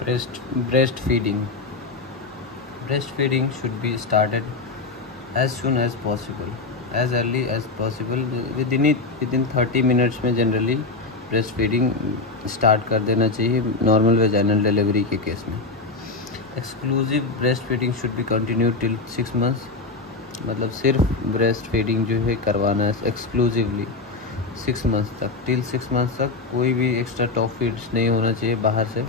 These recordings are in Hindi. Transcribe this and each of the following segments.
Breastfeeding. Breastfeeding should be started as soon as possible, as early as possible. within 30 minutes में जनरली ब्रेस्ट फीडिंग स्टार्ट कर देना चाहिए नॉर्मल वेजाइनल डिलीवरी के केस में. Exclusive breast feeding should be continue till 6 months. मतलब सिर्फ ब्रेस्ट फीडिंग जो है करवाना है एक्सक्लूसिवली 6 मंथ्स तक. टिल 6 मंथ्स तक कोई भी एक्स्ट्रा टॉप फीड्स नहीं होना चाहिए बाहर से.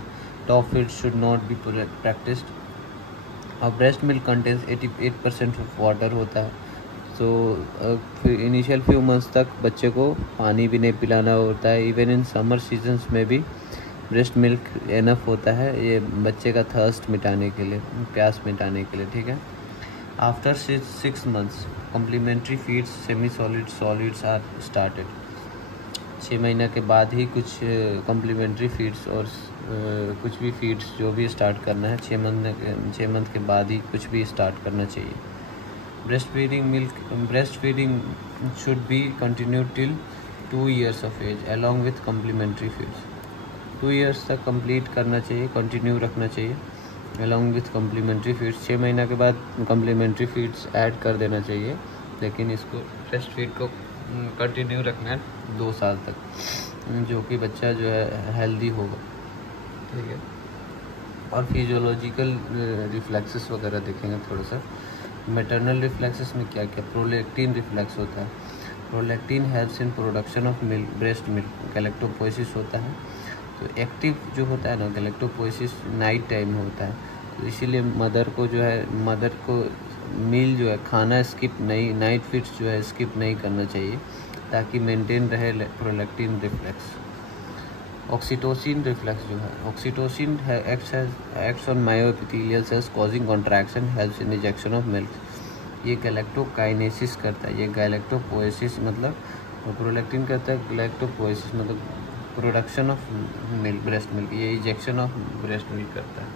Top feeds should not be practised. और breast milk contains 88% of water होता है. सो इनिशियल फ्यू मंथ्स तक बच्चे को पानी भी नहीं पिलाना होता है. इवन इन समर सीजन्स में भी ब्रेस्ट मिल्क इनफ होता है ये बच्चे का थर्स्ट मिटाने के लिए, प्यास मिटाने के लिए. ठीक है. After 6 months complementary feeds semi solids are started. 6 महीना के बाद ही कुछ कम्प्लीमेंट्री फीड्स और कुछ भी फीड्स जो भी स्टार्ट करना है 6 मंथ के बाद ही कुछ भी स्टार्ट करना चाहिए. Breast feeding should be continue till 2 years of age along with complementary feeds. 2 years तक कंप्लीट करना चाहिए, कंटिन्यू रखना चाहिए अलॉन्ग विथ कम्प्लीमेंट्री फीड्स. 6 महीना के बाद कम्प्लीमेंट्री फीड्स ऐड कर देना चाहिए, लेकिन इसको ब्रेस्ट फीड को कंटिन्यू रखना है 2 साल तक, जो कि बच्चा जो है हेल्दी होगा. ठीक है. और फिजियोलॉजिकल रिफ्लेक्सेस वगैरह देखेंगे थोड़ा सा. मैटरनल रिफ्लेक्सेस में क्या क्या प्रोलैक्टिन रिफ्लेक्स होता है. Prolactin helps in production of milk, breast milk. Galactopoiesis होता है. तो एक्टिव जो होता है ना गैलेक्टोपोइसिस नाइट टाइम होता है. तो इसीलिए मदर को मील जो है खाना स्किप नहीं, नाइट फीड्स जो है स्किप नहीं करना चाहिए ताकि मेंटेन रहे प्रोलैक्टिन रिफ्लेक्स. ऑक्सीटोसिन रिफ्लेक्स जो है, oxytocin acts on myoepithelial cells causing contraction, helps in injection of milk. ये गैलेक्टोकाइनेसिस करता है. ये गैलेक्टोपोइसिस मतलब प्रोलैक्टिन करता है, गैलेक्टोपोइसिस मतलब production of milk, breast milk. ये इंजेक्शन ऑफ ब्रेस्ट मिल्क करता है.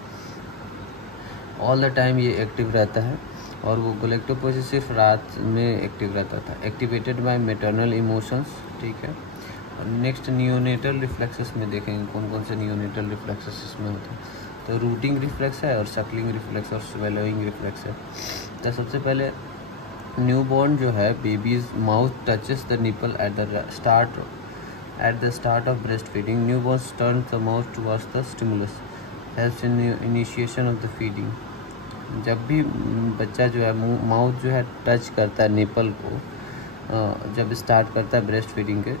ऑल द टाइम ये एक्टिव रहता है. और वो गैलेक्टोपोइसिस सिर्फ रात में एक्टिव रहता था. Activated by maternal emotions. ठीक है. नेक्स्ट नियोनेटल रिफ्लेक्सेस में देखेंगे कौन कौन से नियोनेटल रिफ्लेक्सेस इसमें होते हैं. तो रूटिंग रिफ्लेक्स है और सक्लिंग रिफ्लेक्स और स्वेलोइंग रिफ्लेक्स है. तो सबसे पहले न्यूबॉर्न जो है babies mouth touches the nipple at the start of breast feeding. Newborn's turn the mouth towards the stimulus, helps in initiation of the feeding. जब भी बच्चा जो है माउथ जो है टच करता है निपल को, जब स्टार्ट करता है ब्रेस्ट फीडिंग के,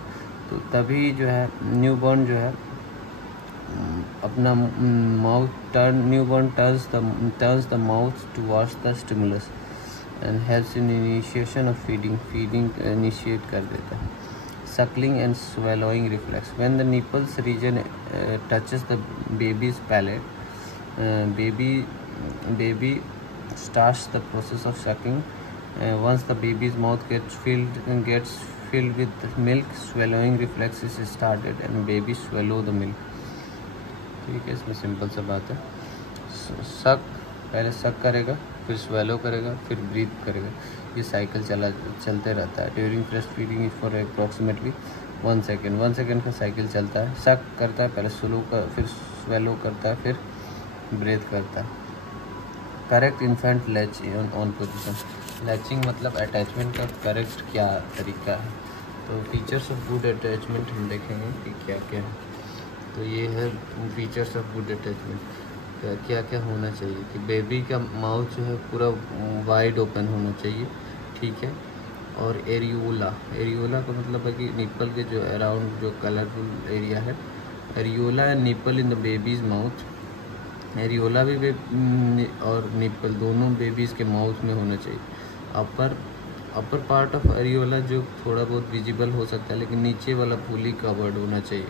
तो तभी जो है न्यूबॉर्न जो है अपना newborn turns the mouth towards the stimulus and helps in initiation of feeding initiate कर देता है. Suckling and swallowing reflex. When the nipples region touches the baby's palate, baby starts the process of sucking. Once the baby's mouth gets filled with milk, swallowing reflex is started and baby swallow the milk. ठीक है. इसमें सिंपल सा बात है. सक पहले सक करेगा, फिर स्वेलो करेगा, फिर ब्रीथ करेगा. ये साइकिल चलते रहता है. During breast feeding for approximately 1 second. 1 second का साइकिल चलता है. सक करता है, पहले स्लो कर, फिर स्वेलो करता है, फिर ब्रीथ करता है. Correct infant latch on position. Latching मतलब अटैचमेंट का करेक्ट क्या तरीका है. तो फीचर्स ऑफ गुड अटैचमेंट हम देखेंगे कि क्या क्या है. तो ये है फीचर्स ऑफ गुड अटैचमेंट. क्या क्या होना चाहिए कि बेबी का माउथ जो है पूरा वाइड ओपन होना चाहिए. ठीक है. और एरियोला का मतलब है कि निपल के जो अराउंड जो कलरफुल एरिया है, areola and nipple in the babies mouth. Areola भी और निपल दोनों बेबीज़ के माउथ में होना चाहिए. अपर पार्ट ऑफ एरियोला जो थोड़ा बहुत विजिबल हो सकता है, लेकिन नीचे वाला फुली कवर्ड होना चाहिए,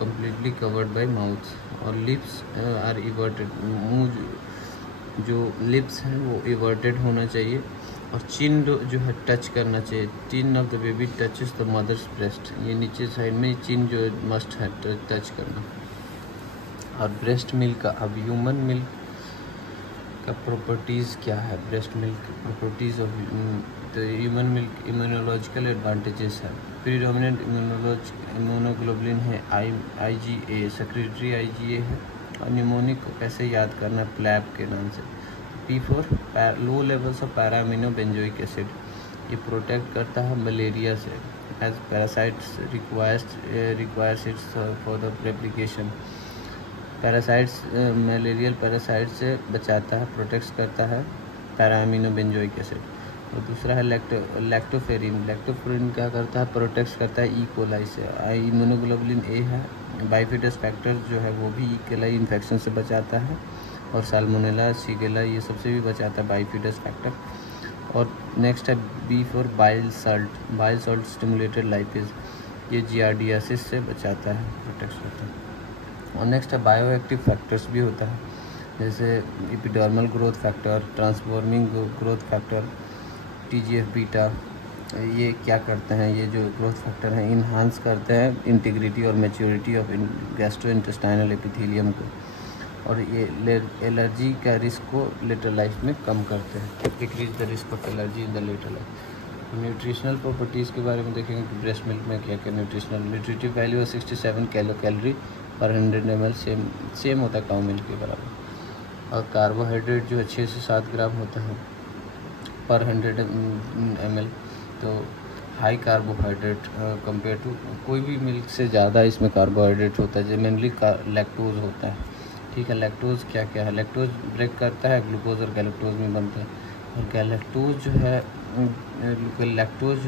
completely covered by mouth. और lips are everted. मुँह जो lips हैं वो everted होना चाहिए. और चिन जो है टच करना चाहिए. Chin of the baby touches the mother's breast. ये नीचे साइड में चिन जो मस्ट है टच करना. और ब्रेस्ट मिल्क का, अब ह्यूमन मिल्क का प्रॉपर्टीज़ क्या है. Breast milk properties of human milk. Immunological advantages है. प्रीडोमिनेंट इम्यूनोग्लोबुलिन है IgA, सेक्रेटरी IgA है. और न्यूमोनिक को कैसे याद करना है, प्लैब के नाम से। P4 low levels of para amino benzoic acid, ये प्रोटेक्ट करता है मलेरिया से, as parasites requires its for the replication. Parasites malarial parasite से बचाता है, प्रोटेक्ट करता है पैरा अमीनो बेंजोइक एसिड। और दूसरा है लैक्टोफेरिन। लैक्टोफेरिन क्या करता है, प्रोटेक्ट करता है ई कोलाई से। इम्यूनोग्लोबुलिन ए है, बाइफिडस फैक्टर जो है वो भी ई कोलाई इन्फेक्शन से बचाता है, और साल्मोनेला शिगेला ये सबसे भी बचाता है बाइफिडस फैक्टर। और नेक्स्ट है B4 bile salt stimulated lipase, ये जियार्डियासिस से बचाता है, प्रोटेक्ट करता है। और नेक्स्ट है बायोएक्टिव फैक्टर्स भी होता है, जैसे epidermal growth factor, transforming growth factor, TGF beta. ये क्या करते हैं, ये जो ग्रोथ फैक्टर हैं इन्हांस करते हैं इंटीग्रिटी और मैच्योरिटी ऑफ गैस्ट्रोइंटेस्टाइनल एपिथेलियम को, और ये एलर्जी का रिस्क को लेटर लाइफ में कम करते हैं, decrease the risk of allergy in the later life. Nutritional properties के बारे में देखेंगे कि ब्रेस्ट मिल्क में क्या क्या न्यूट्रिशनल न्यूट्रिटिव वैल्यू है 67 कैलोरी पर 100 ml, सेम होता है काऊ मिल्क के बराबर। और कार्बोहाइड्रेट जो है 6 से 7 ग्राम होता है पर 100 ml, तो हाई कार्बोहाइड्रेट कंपेयर टू कोई भी मिल्क से ज़्यादा इसमें कार्बोहाइड्रेट होता है, जो मेनली लैक्टोज होता है। ठीक है, लैक्टोज क्या क्या है, लैक्टोज ब्रेक करता है ग्लूकोज और गैलेक्टोज में बनता है। और गैलेक्टोज जो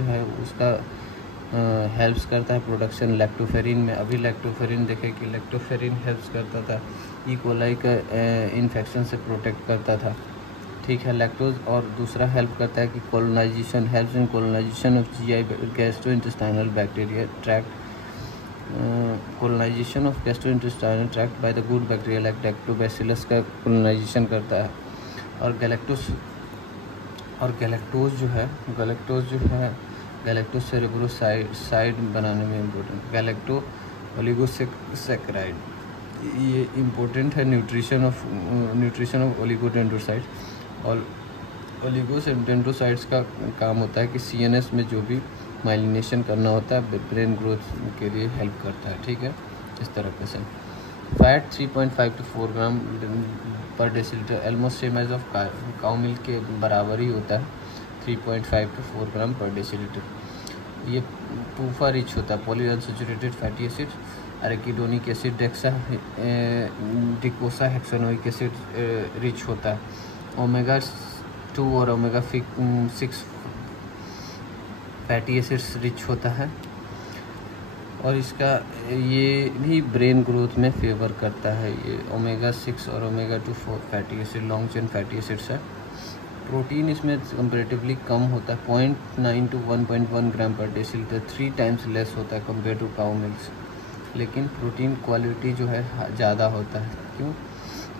है उसका हेल्प्स करता है प्रोडक्शन लैक्टोफेरिन में। अभी लैक्टोफेरिन देखे कि लैक्टोफेरिन हेल्प्स करता था ई कोलाई का इन्फेक्शन से प्रोटेक्ट करता था। ठीक है, लैक्टोज। और दूसरा हेल्प करता है कि colonisation, helps in colonisation of GI gastrointestinal bacteria tract, colonisation of gastrointestinal tract by the good bacteria like lactobacillus का कोलोनाइजेशन करता है। और गैलेक्टोज जो है गैलेक्टोज सेरेब्रोसाइड बनाने में इम्पोर्टेंट, गैलेक्टो ओलिगोसैकेराइड, ये इम्पोर्टेंट है न्यूट्रिशन ऑफ ओलिगोडेंड्रोसाइड। और ओलिगोडेंड्रोसाइड्स का काम होता है कि CNS में जो भी माइलिनेशन करना होता है ब्रेन ग्रोथ के लिए हेल्प करता है। ठीक है, इस तरह से। फैट 3.5 to 4 ग्राम पर decilitre, almost same as of cow milk के बराबर ही होता है, 3.5 to 4 ग्राम पर डेसीलीटर। ये पूफा रिच होता है, polyunsaturated fatty acid, arachidonic acid, docosa hexanoic acid rich होता है। ओमेगा 2 और ओमेगा 6 फैटी एसिड्स रिच होता है। और इसका ये भी ब्रेन ग्रोथ में फेवर करता है। ये ओमेगा 6 और omega 2 fatty acid long chain fatty acids है। प्रोटीन इसमें कंपेरेटिवली कम होता है, 0.9 to 1.1 ग्राम पर डेसीलीटर, 3 टाइम्स लेस होता है कंपेयर टू काऊ मिल्क। लेकिन प्रोटीन क्वालिटी जो है ज़्यादा होता है, क्यों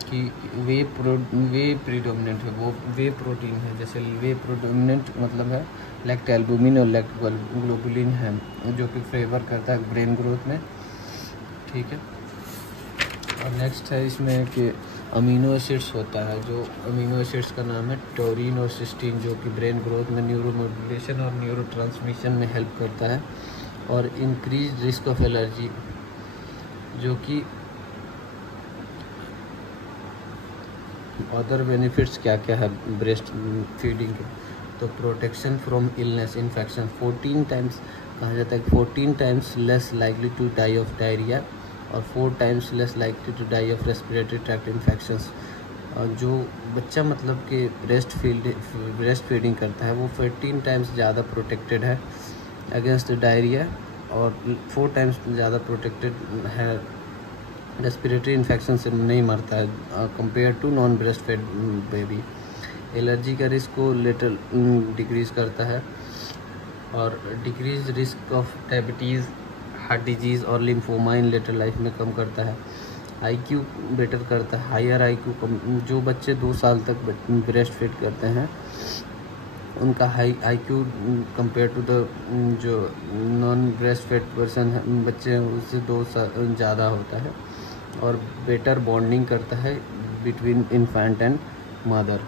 कि वे प्रीडोमिनेंट है, वो वे प्रोटीन है। जैसे वे प्रीडोमिनेंट मतलब है लैक्ट एल्बुमिन और लैक्ट ग्लोबुलिन है, जो कि फेवर करता है ब्रेन ग्रोथ में। ठीक है, और नेक्स्ट है इसमें कि अमीनो एसिड्स होता है, जो अमीनो एसिड्स का नाम है टोरिन और सिस्टीन, जो कि ब्रेन ग्रोथ में न्यूरोमोडुलेशन और न्यूरो ट्रांसमिशन में हेल्प करता है। और इंक्रीज रिस्क ऑफ एलर्जी, जो कि अदर बेनिफिट्स क्या क्या है ब्रेस्ट फीडिंग के, तो protection from illness infection, 14 times कहा जाता है, 14 times less likely to die of diarrhoea और 4 times less likely to die of respiratory tract infections. और जो बच्चा मतलब कि ब्रेस्ट फीडिंग करता है वो 14 टाइम्स ज़्यादा प्रोटेक्टेड है अगेंस्ट डायरिया, और 4 टाइम्स ज़्यादा प्रोटेक्टेड है रेस्पिरेटरी इन्फेक्शन से, नहीं मरता है compare to non breast fed baby. Allergy का रिस्क को लिटिल डिक्रीज़ करता है, और decrease risk of diabetes, heart disease और लिम्फोमा इन लेटर लाइफ में कम करता है। IQ बेटर करता है, हायर IQ जो बच्चे 2 साल तक ब्रेस्ट फीड करते हैं उनका high IQ compare to the जो नॉन ब्रेस्ट फेड पर्सन है बच्चे हैं उससे 2 साल ज़्यादा होता है। और बेटर बॉन्डिंग करता है बिटवीन इन्फेंट एंड मदर।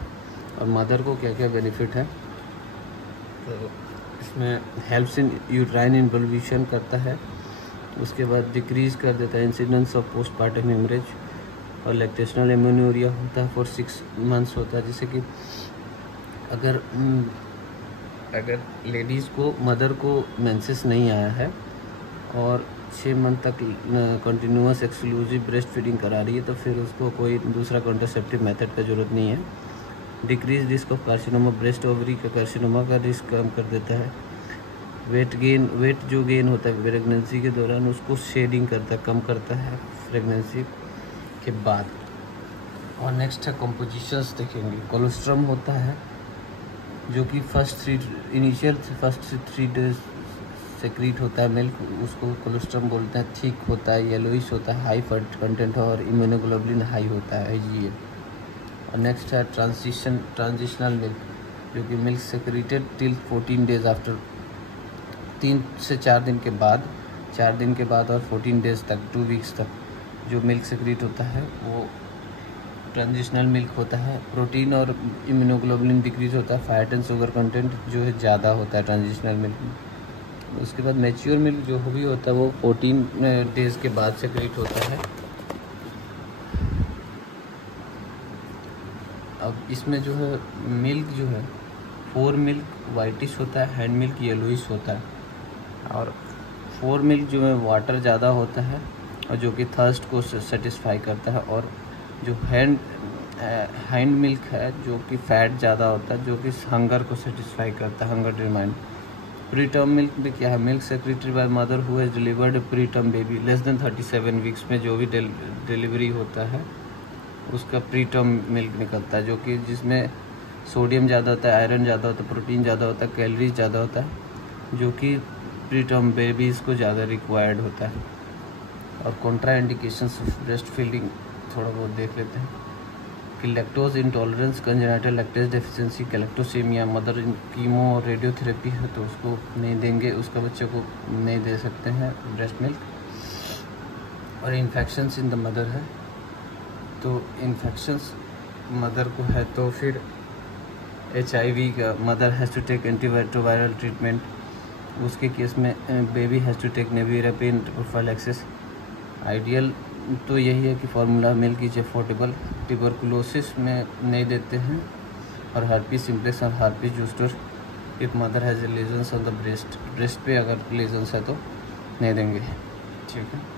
और मदर को क्या क्या बेनिफिट है, तो इसमें हेल्प्स इन यूट्राइन इन्वोल्यूशन करता है, उसके बाद डिक्रीज़ कर देता है इंसिडेंस ऑफ पोस्टपार्टम हेमरेज, और लैक्टेशनल एमोन्यूरिया होता है फॉर 6 मंथ्स होता है, जिससे कि अगर लेडीज़ को, मदर को मेंसेस नहीं आया है और 6 मंथ तक कंटिन्यूस एक्सक्लूसिव ब्रेस्ट फीडिंग करा रही है, तो फिर उसको कोई दूसरा कॉन्ट्रासेप्टिव मेथड का ज़रूरत नहीं है। Decrease risk of carcinoma, breast ovary का कार्सिनोमा का रिस्क कम कर देता है। वेट जो गेन होता है प्रेगनेंसी के दौरान, उसको शेडिंग करता है, कम करता है प्रेगनेंसी के बाद। और नेक्स्ट है कंपोजिशंस देखेंगे। कोलेस्ट्रम होता है जो कि फर्स्ट 3 डेज सेक्रीट होता है मिल्क, उसको कोलेस्ट्रम बोलते हैं। थिक होता है, येलोइश होता है, हाई फैट कंटेंट और इम्यूनोग्लोबुलिन हाई होता है IgA। और नेक्स्ट है ट्रांजिशनल मिल्क, जो कि milk secreted till 14 days after, 3 से 4 दिन के बाद, 4 दिन के बाद और 14 डेज तक, 2 वीक्स तक जो मिल्क सेक्रीट होता है वो ट्रांजिशनल मिल्क होता है। प्रोटीन और इम्यूनोग्लोबुलिन डिक्रीज होता है, फैट एंड शुगर कंटेंट जो है ज़्यादा होता है ट्रांजिशनल मिल्क में। उसके बाद मैच्योर मिल्क जो भी होता है वो 14 डेज के बाद सेक्रीट होता है। अब इसमें जो है मिल्क जो है, 4 मिल्क वाइटिश होता है, हैंड मिल्क येलोइश होता है। और 4 मिल्क जो है वाटर ज़्यादा होता है और जो कि थर्स्ट को सेटिस्फाई करता है। और जो हैंड मिल्क है जो कि फैट ज़्यादा होता है, जो कि हंगर को सेटिस्फाई करता है, hunger remind. Pre term milk में क्या है, milk secretary by mother who has delivered pre term baby less than 37 weeks में जो भी डिलीवरी होता है उसका प्री टर्म मिल्क निकलता है, जो कि जिसमें सोडियम ज़्यादा होता है, आयरन ज़्यादा होता है, प्रोटीन ज़्यादा होता है, कैलोरीज ज़्यादा होता है, जो कि प्री टर्म बेबीज़ को ज़्यादा रिक्वायर्ड होता है। और contra indications of breast feeding थोड़ा बहुत देख लेते हैं कि lactose intolerance, congenital lactase deficiency, galactosemia, mother chemo और रेडियोथेरेपी है तो उसको नहीं देंगे, उसका बच्चे को नहीं दे सकते हैं ब्रेस्ट मिल्क। और इन्फेक्शंस इन द मदर है, तो इन्फेक्शंस मदर को है तो फिर HIV का mother has to take antiviral treatment. उसके केस में baby has to take nevirapine prophylaxis. Ideal तो यही है कि formula milk is affordable. Tuberculosis में नहीं देते हैं। और हर्पीस सिम्प्लेक्स और herpes zoster if mother has lesions on the breast पे अगर लेजन्स है तो नहीं देंगे। ठीक है।